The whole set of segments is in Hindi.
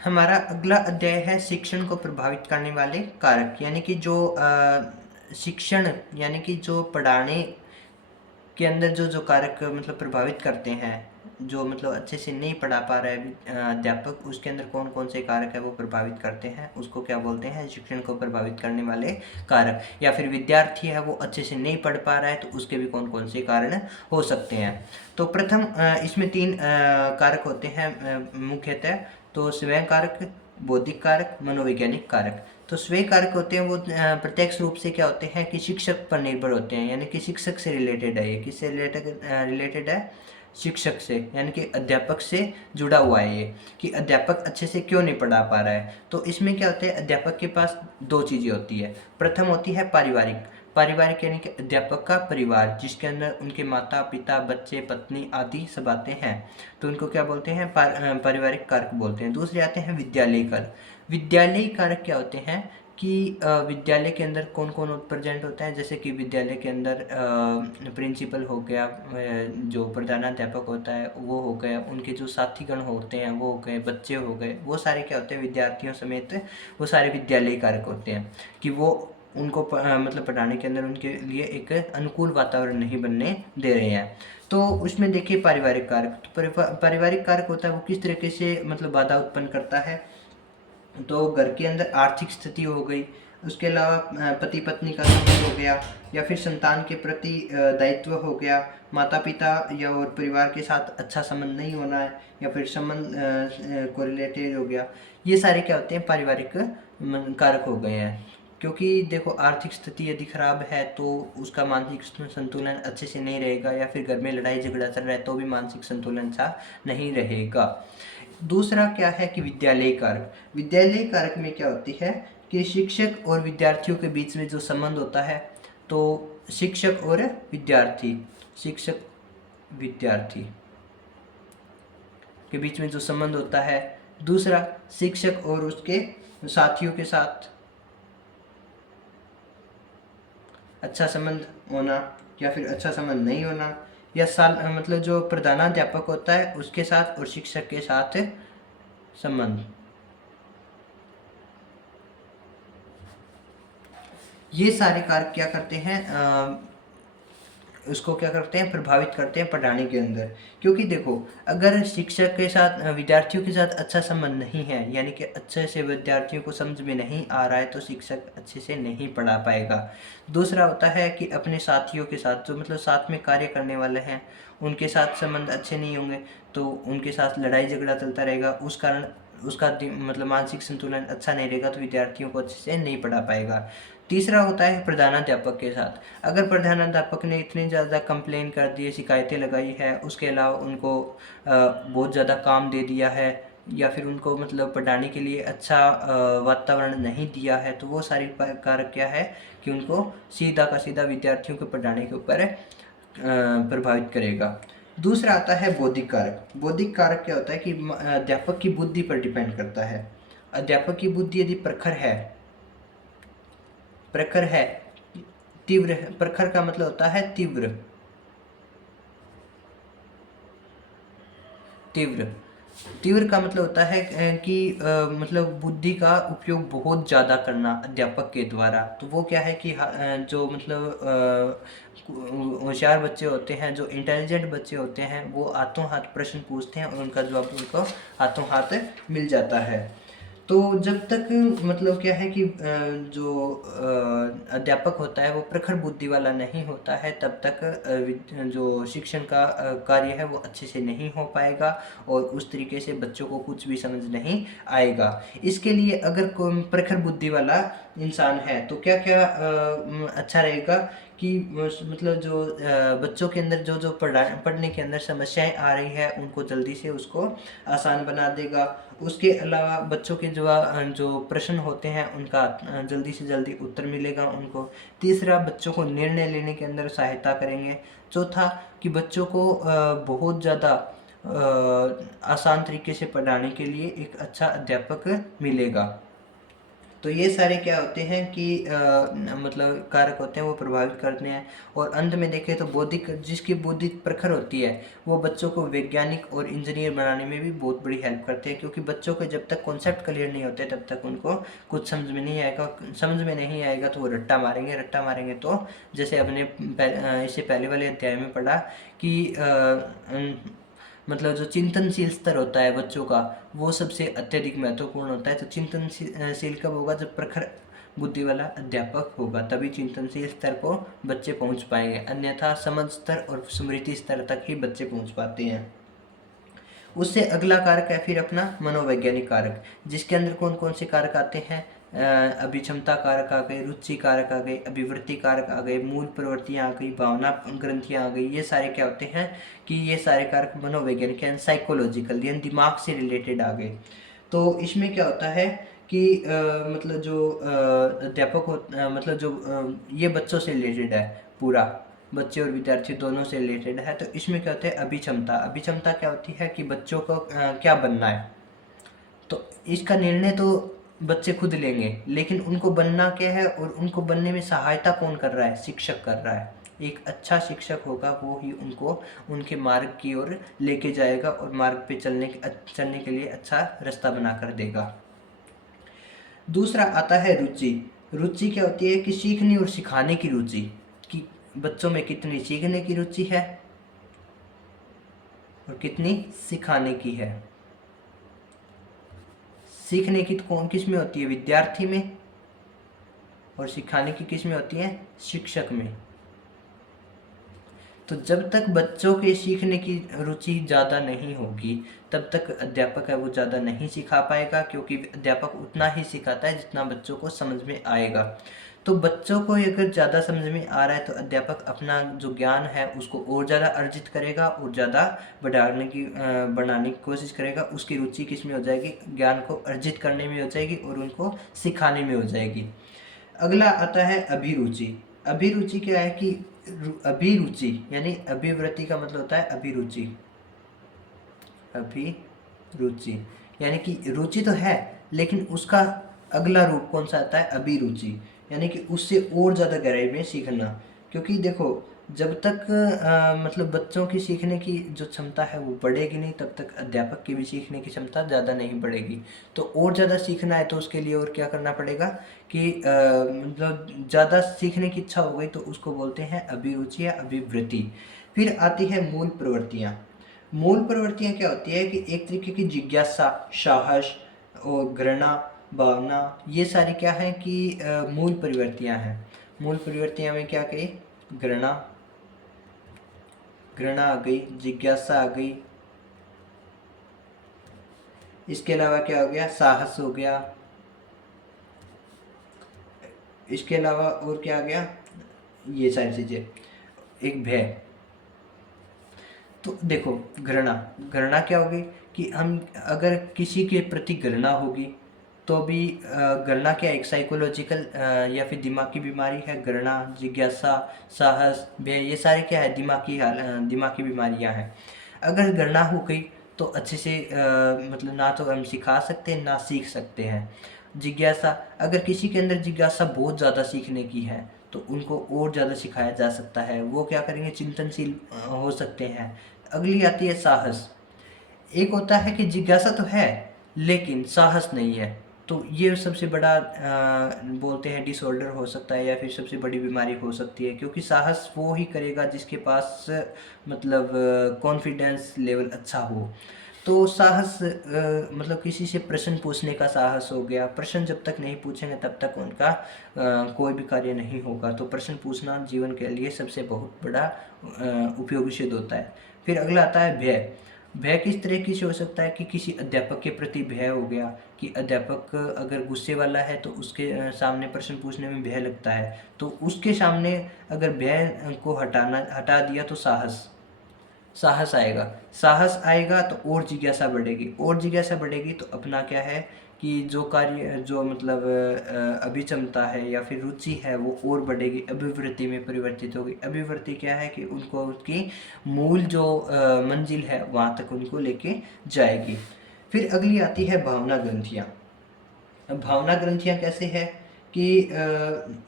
हमारा अगला अध्याय है शिक्षण को प्रभावित करने वाले कारक, यानी कि जो शिक्षण यानी कि जो पढ़ाने के अंदर जो जो कारक मतलब प्रभावित करते हैं, जो मतलब अच्छे से नहीं पढ़ा पा रहा है अध्यापक, उसके अंदर कौन कौन से कारक है वो प्रभावित करते हैं, उसको क्या बोलते हैं, शिक्षण को प्रभावित करने वाले कारक। या फिर विद्यार्थी है वो अच्छे से नहीं पढ़ पा रहा है तो उसके भी कौन कौन से कारण हो सकते हैं। तो प्रथम इसमें तीन कारक होते हैं मुख्यतः। तो स्वयं कारक, बौद्धिक कारक, मनोवैज्ञानिक कारक। तो स्वयं कारक होते हैं वो प्रत्यक्ष रूप से क्या होते हैं कि शिक्षक पर निर्भर होते हैं, यानी कि शिक्षक से रिलेटेड है। ये किससे रिलेटेड है? शिक्षक से, यानी कि अध्यापक से जुड़ा हुआ है ये, कि अध्यापक अच्छे से क्यों नहीं पढ़ा पा रहा है। तो इसमें क्या होता है, अध्यापक के पास दो चीज़ें होती है। प्रथम होती है पारिवारिक। पारिवारिक यानी कि अध्यापक का परिवार, जिसके अंदर उनके माता पिता, बच्चे, पत्नी आदि सब आते हैं, तो उनको क्या बोलते हैं, पारिवारिक कारक बोलते हैं। दूसरे आते हैं विद्यालय कारक। विद्यालय कारक क्या होते हैं कि विद्यालय के अंदर कौन कौन प्रेजेंट होता है, जैसे कि विद्यालय के अंदर प्रिंसिपल हो गया, जो प्रधानाध्यापक होता है वो हो गया, उनके जो साथीगण होते हैं वो हो गए, बच्चे हो गए, वो सारे क्या होते हैं, विद्यार्थियों समेत वो सारे विद्यालय कारक होते हैं, कि वो उनको मतलब पढ़ाने के अंदर उनके लिए एक अनुकूल वातावरण नहीं बनने दे रहे हैं। तो उसमें देखिए पारिवारिक कारक, तो पारिवारिक कारक होता है वो किस तरीके से मतलब बाधा उत्पन्न करता है। तो घर के अंदर आर्थिक स्थिति हो गई, उसके अलावा पति पत्नी का संबंध हो गया, या फिर संतान के प्रति दायित्व हो गया, माता पिता या और परिवार के साथ अच्छा संबंध नहीं होना है, या फिर संबंध को रिलेटेड हो गया। ये सारे क्या होते हैं, पारिवारिक कारक हो गए हैं। क्योंकि देखो आर्थिक स्थिति यदि खराब है तो उसका मानसिक संतुलन अच्छे से नहीं रहेगा, या फिर घर में लड़ाई झगड़ा चल रहा है तो भी मानसिक संतुलन अच्छा नहीं रहेगा। दूसरा क्या है कि विद्यालय कारक। विद्यालय कारक में क्या होती है कि शिक्षक और विद्यार्थियों के बीच में जो संबंध होता है, तो शिक्षक और विद्यार्थी, शिक्षक विद्यार्थी के बीच में जो संबंध होता है। दूसरा, शिक्षक और उसके साथियों के साथ अच्छा संबंध होना, या फिर अच्छा संबंध नहीं होना, या साल मतलब जो प्रधानाध्यापक होता है उसके साथ और शिक्षक के साथ संबंध। ये सारे कारक क्या करते हैं, उसको क्या करते हैं, प्रभावित करते हैं पढ़ाने के अंदर। क्योंकि देखो अगर शिक्षक के साथ विद्यार्थियों के साथ अच्छा संबंध नहीं है, यानी कि अच्छे से विद्यार्थियों को समझ में नहीं आ रहा है, तो शिक्षक अच्छे से नहीं पढ़ा पाएगा। दूसरा होता है कि अपने साथियों के साथ, जो मतलब साथ में कार्य करने वाले हैं, उनके साथ संबंध अच्छे नहीं होंगे, तो उनके साथ लड़ाई झगड़ा चलता रहेगा, उस कारण उसका मतलब मानसिक संतुलन अच्छा नहीं रहेगा, तो विद्यार्थियों को अच्छे से नहीं पढ़ा पाएगा। तीसरा होता है प्रधानाध्यापक के साथ। अगर प्रधानाध्यापक ने इतनी ज़्यादा कंप्लेन कर दी है, शिकायतें लगाई है, उसके अलावा उनको बहुत ज़्यादा काम दे दिया है, या फिर उनको मतलब पढ़ाने के लिए अच्छा वातावरण नहीं दिया है, तो वो सारी कारक क्या है कि उनको सीधा का सीधा विद्यार्थियों को पढ़ाने के ऊपर प्रभावित करेगा। दूसरा आता है बौद्धिक कारक। बौद्धिक कारक क्या होता है कि अध्यापक की बुद्धि पर डिपेंड करता है। अध्यापक की बुद्धि यदि प्रखर है, तीव्र है, प्रखर का मतलब होता है तीव्र, तीव्र तीव्र का मतलब होता है कि मतलब बुद्धि का उपयोग बहुत ज़्यादा करना अध्यापक के द्वारा। तो वो क्या है कि जो मतलब होशियार बच्चे होते हैं, जो इंटेलिजेंट बच्चे होते हैं, वो हाथों हाथ प्रश्न पूछते हैं और उनका जवाब उनको हाथों हाथ मिल जाता है। तो जब तक मतलब क्या है कि जो अध्यापक होता है वो प्रखर बुद्धि वाला नहीं होता है, तब तक जो शिक्षण का कार्य है वो अच्छे से नहीं हो पाएगा, और उस तरीके से बच्चों को कुछ भी समझ नहीं आएगा। इसके लिए अगर कोई प्रखर बुद्धि वाला इंसान है तो क्या क्या अच्छा रहेगा कि मतलब जो बच्चों के अंदर जो जो पढ़ने के अंदर समस्याएं आ रही है उनको जल्दी से उसको आसान बना देगा। उसके अलावा बच्चों के जो जो प्रश्न होते हैं उनका जल्दी से जल्दी उत्तर मिलेगा उनको। तीसरा, बच्चों को निर्णय लेने के अंदर सहायता करेंगे। चौथा, कि बच्चों को बहुत ज़्यादा आसान तरीके से पढ़ाने के लिए एक अच्छा अध्यापक मिलेगा। तो ये सारे क्या होते हैं कि मतलब कारक होते हैं, वो प्रभावित करते हैं। और अंत में देखें तो बौद्धिक, जिसकी बौद्धिक प्रखर होती है वो बच्चों को वैज्ञानिक और इंजीनियर बनाने में भी बहुत बड़ी हेल्प करते हैं, क्योंकि बच्चों को जब तक कॉन्सेप्ट क्लियर नहीं होते तब तक उनको कुछ समझ में नहीं आएगा तो वो रट्टा मारेंगे। तो जैसे अपने इससे पहले वाले अध्याय में पढ़ा कि मतलब जो चिंतनशील स्तर होता है बच्चों का, वो सबसे अत्यधिक महत्वपूर्ण होता है। तो चिंतनशील कब होगा? जब प्रखर बुद्धि वाला अध्यापक होगा, तभी चिंतनशील स्तर को बच्चे पहुंच पाएंगे, अन्यथा समझ स्तर और स्मृति स्तर तक ही बच्चे पहुंच पाते हैं। उससे अगला कारक है फिर अपना मनोवैज्ञानिक कारक, जिसके अंदर कौन कौन से कारक आते हैं? अभिक्षमता कारक आ गए, रुचि कारक आ गए, अभिवृत्ति कारक आ गए, मूल प्रवृत्तियाँ आ गई, भावना ग्रंथियाँ आ गई। ये सारे क्या होते हैं कि ये सारे कारक मनोवैज्ञानिक यानी साइकोलॉजिकल यानी दिमाग से रिलेटेड आ गए। तो इसमें क्या होता है कि मतलब जो अध्यापक हो मतलब जो ये बच्चों से रिलेटेड है पूरा, बच्चे और विद्यार्थी दोनों से रिलेटेड है। तो इसमें क्या होता है? अभिक्षमता। अभिक्षमता क्या होती है कि बच्चों को क्या बनना है, तो इसका निर्णय तो बच्चे खुद लेंगे, लेकिन उनको बनना क्या है और उनको बनने में सहायता कौन कर रहा है? शिक्षक कर रहा है। एक अच्छा शिक्षक होगा वो ही उनको उनके मार्ग की ओर लेके जाएगा और मार्ग पे चलने के लिए अच्छा रास्ता बना कर देगा। दूसरा आता है रुचि। रुचि क्या होती है कि सीखने और सिखाने की रुचि, कि बच्चों में कितनी सीखने की रुचि है और कितनी सिखाने की है। सीखने की कौन किस में होती है? विद्यार्थी में। और सिखाने की किस में होती है? शिक्षक में। तो जब तक बच्चों के सीखने की रुचि ज़्यादा नहीं होगी तब तक अध्यापक है वो ज़्यादा नहीं सिखा पाएगा, क्योंकि अध्यापक उतना ही सिखाता है जितना बच्चों को समझ में आएगा। तो बच्चों को अगर ज़्यादा समझ में आ रहा है तो अध्यापक अपना जो ज्ञान है उसको और ज़्यादा अर्जित करेगा और ज़्यादा बढ़ाने की कोशिश करेगा। उसकी रुचि किस में हो जाएगी? ज्ञान को अर्जित करने में हो जाएगी और उनको सिखाने में हो जाएगी। अगला आता है अभिरुचि। अभिरुचि क्या है कि अभिरुचि यानी अभिवृत्ति का मतलब होता है अभिरुचि। अभिरुचि यानी कि रुचि तो है लेकिन उसका अगला रूप कौन सा आता है? अभिरुचि, यानी कि उससे और ज़्यादा गहराई में सीखना। क्योंकि देखो जब तक मतलब बच्चों की सीखने की जो क्षमता है वो बढ़ेगी नहीं तब तक अध्यापक की भी सीखने की क्षमता ज़्यादा नहीं बढ़ेगी। तो और ज़्यादा सीखना है तो उसके लिए और क्या करना पड़ेगा कि मतलब ज़्यादा सीखने की इच्छा हो गई तो उसको बोलते हैं अभिरुचि या अभिवृत्ति। फिर आती है मूल प्रवृत्तियाँ। मूल प्रवृत्तियाँ क्या होती है कि एक तरीके की जिज्ञासा, साहस और घृणा, भावना, ये सारी क्या है कि मूल प्रवृत्तियाँ हैं। मूल प्रवृत्तियाँ में क्या कही? घृणा आ गई, जिज्ञासा आ गई, इसके अलावा क्या हो गया? साहस हो गया, इसके अलावा और क्या आ गया? ये सारी चीज़ें। एक भय। तो देखो घृणा क्या होगी कि हम अगर किसी के प्रति घृणा होगी तो भी घृणा क्या एक साइकोलॉजिकल या फिर दिमाग की बीमारी है। घृणा, जिज्ञासा, साहस, भय, ये सारे क्या है? दिमाग की बीमारियां हैं। अगर घृणा हो गई तो अच्छे से मतलब ना तो हम सिखा सकते हैं ना सीख सकते हैं। जिज्ञासा, अगर किसी के अंदर जिज्ञासा बहुत ज़्यादा सीखने की है तो उनको और ज़्यादा सिखाया जा सकता है, वो क्या करेंगे? चिंतनशील हो सकते हैं। अगली आती है साहस। एक होता है कि जिज्ञासा तो है लेकिन साहस नहीं है, तो ये सबसे बड़ा बोलते हैं डिसऑर्डर हो सकता है या फिर सबसे बड़ी बीमारी हो सकती है। क्योंकि साहस वो ही करेगा जिसके पास मतलब कॉन्फिडेंस लेवल अच्छा हो। तो साहस मतलब किसी से प्रश्न पूछने का साहस हो गया। प्रश्न जब तक नहीं पूछेंगे तब तक उनका कोई भी कार्य नहीं होगा। तो प्रश्न पूछना जीवन के लिए सबसे बहुत बड़ा उपयोगी सिद्ध होता है। फिर अगला आता है भय। भय किस तरह की से हो सकता है कि किसी अध्यापक के प्रति भय हो गया, कि अध्यापक अगर गुस्से वाला है तो उसके सामने प्रश्न पूछने में भय लगता है, तो उसके सामने अगर भय को हटा दिया तो साहस आएगा। साहस आएगा तो और जिज्ञासा बढ़ेगी, और जिज्ञासा बढ़ेगी तो अपना क्या है कि जो कार्य जो मतलब अभिक्षमता है या फिर रुचि है वो और बढ़ेगी, अभिवृत्ति में परिवर्तित होगी। अभिवृत्ति क्या है कि उनको उसकी मूल जो मंजिल है वहाँ तक उनको लेके जाएगी। फिर अगली आती है भावना ग्रंथियाँ। भावना ग्रंथियाँ कैसे है कि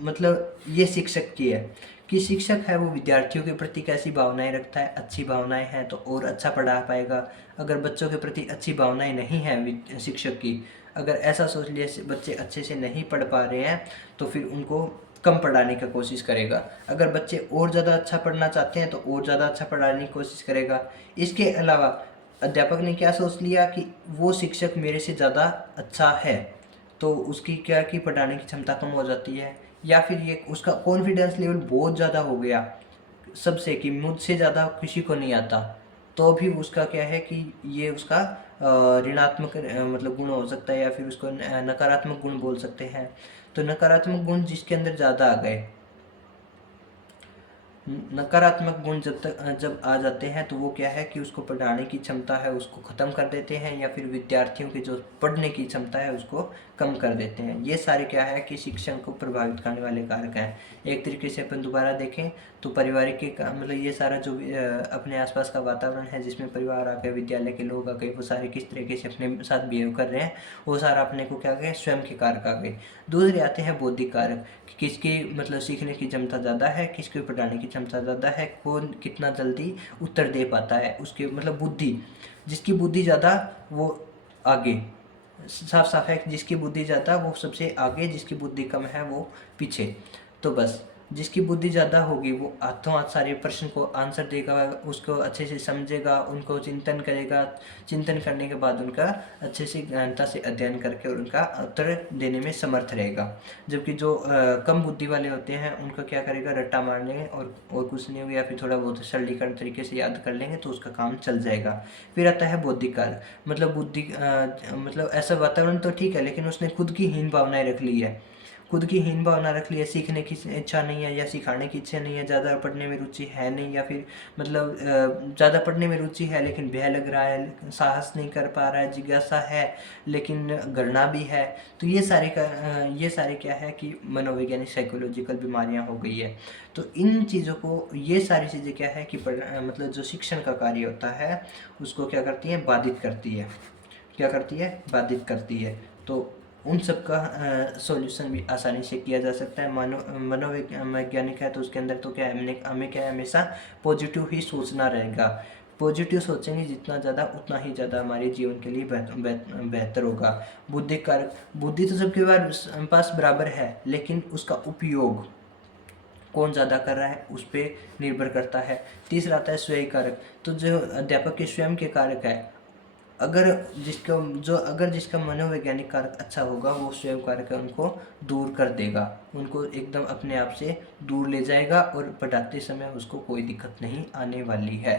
मतलब ये शिक्षक की है कि शिक्षक है वो विद्यार्थियों के प्रति कैसी भावनाएं रखता है। अच्छी भावनाएं हैं तो और अच्छा पढ़ा पाएगा। अगर बच्चों के प्रति अच्छी भावनाएं नहीं हैं शिक्षक की, अगर ऐसा सोच लिया बच्चे अच्छे से नहीं पढ़ पा रहे हैं तो फिर उनको कम पढ़ाने की कोशिश करेगा। अगर बच्चे और ज़्यादा अच्छा पढ़ना चाहते हैं तो और ज़्यादा अच्छा पढ़ाने की कोशिश करेगा। इसके अलावा अध्यापक ने क्या सोच लिया कि वो शिक्षक मेरे से ज़्यादा अच्छा है तो उसकी क्या कि पढ़ाने की क्षमता कम हो जाती है। या फिर ये उसका कॉन्फिडेंस लेवल बहुत ज़्यादा हो गया सबसे कि मुझसे ज़्यादा किसी को नहीं आता, तो भी उसका क्या है कि ये उसका ऋणात्मक मतलब गुण हो सकता है या फिर उसको नकारात्मक गुण बोल सकते हैं। तो नकारात्मक गुण जिसके अंदर ज़्यादा आ गए, नकारात्मक गुण जब आ जाते हैं तो वो क्या है कि उसको पढ़ाने की क्षमता है उसको ख़त्म कर देते हैं या फिर विद्यार्थियों की जो पढ़ने की क्षमता है उसको कम कर देते हैं। ये सारे क्या है कि शिक्षण को प्रभावित करने वाले कारक हैं। एक तरीके से अपन दोबारा देखें तो पारिवारिक के मतलब ये सारा जो अपने आसपास का वातावरण है जिसमें परिवार आ गए, विद्यालय के लोग आ गए, वो सारे किस तरीके से अपने साथ बिहेव कर रहे हैं, वो सारा अपने को क्या गए स्वयं के कारक आ गए। दूसरे आते हैं बौद्धिक कारक कि किसकी मतलब सीखने की क्षमता ज़्यादा है, किसकी पढ़ाने की क्षमता ज़्यादा है, कौन कितना जल्दी उत्तर दे पाता है, उसकी मतलब बुद्धि, जिसकी बुद्धि ज़्यादा वो आगे। साफ साफ है कि जिसकी बुद्धि ज़्यादा वो सबसे आगे, जिसकी बुद्धि कम है वो पीछे। तो बस जिसकी बुद्धि ज़्यादा होगी वो हाथों हाथ सारे प्रश्न को आंसर देगा, उसको अच्छे से समझेगा, उनको चिंतन करेगा, चिंतन करने के बाद उनका अच्छे से गहनता से अध्ययन करके और उनका उत्तर देने में समर्थ रहेगा। जबकि जो कम बुद्धि वाले होते हैं उनका क्या करेगा, रट्टा मार लेंगे और कुछ नहीं होगा या फिर थोड़ा बहुत सरलीकरण तरीके से याद कर लेंगे तो उसका काम चल जाएगा। फिर आता है बौद्धिक कारक, मतलब बुद्धि मतलब ऐसा वातावरण तो ठीक है लेकिन उसने खुद की हीन भावनाएं रख ली है, खुद की हीन भावना रख ली है, सीखने की इच्छा नहीं है या सिखाने की इच्छा नहीं है, ज़्यादा पढ़ने में रुचि है नहीं, या फिर मतलब ज़्यादा पढ़ने में रुचि है लेकिन भय लग रहा है, साहस नहीं कर पा रहा है, जिज्ञासा है लेकिन घृणा भी है। तो ये सारे क्या है कि मनोवैज्ञानिक साइकोलॉजिकल बीमारियां हो गई है। तो इन चीज़ों को, ये सारी चीज़ें क्या है कि मतलब जो शिक्षण का कार्य होता है उसको क्या करती है, बाधित करती है। क्या करती है, बाधित करती है। तो उन सब का सॉल्यूशन भी आसानी से किया जा सकता है। मनोवैज्ञानिक है तो उसके अंदर तो क्या है, हमें क्या है, हमेशा पॉजिटिव ही सोचना रहेगा। पॉजिटिव सोचेंगे जितना ज़्यादा उतना ही ज़्यादा हमारे जीवन के लिए बेहतर होगा। बुद्धि कारक, बुद्धि तो सबके पास बराबर है लेकिन उसका उपयोग कौन ज़्यादा कर रहा है उस पर निर्भर करता है। तीसरा आता है स्वयं कारक, तो जो अध्यापक के स्वयं के कारक है, अगर जिसका मनोवैज्ञानिक कारक अच्छा होगा वो स्वयं कारक है उनको दूर कर देगा, उनको एकदम अपने आप से दूर ले जाएगा और पढ़ाते समय उसको कोई दिक्कत नहीं आने वाली है।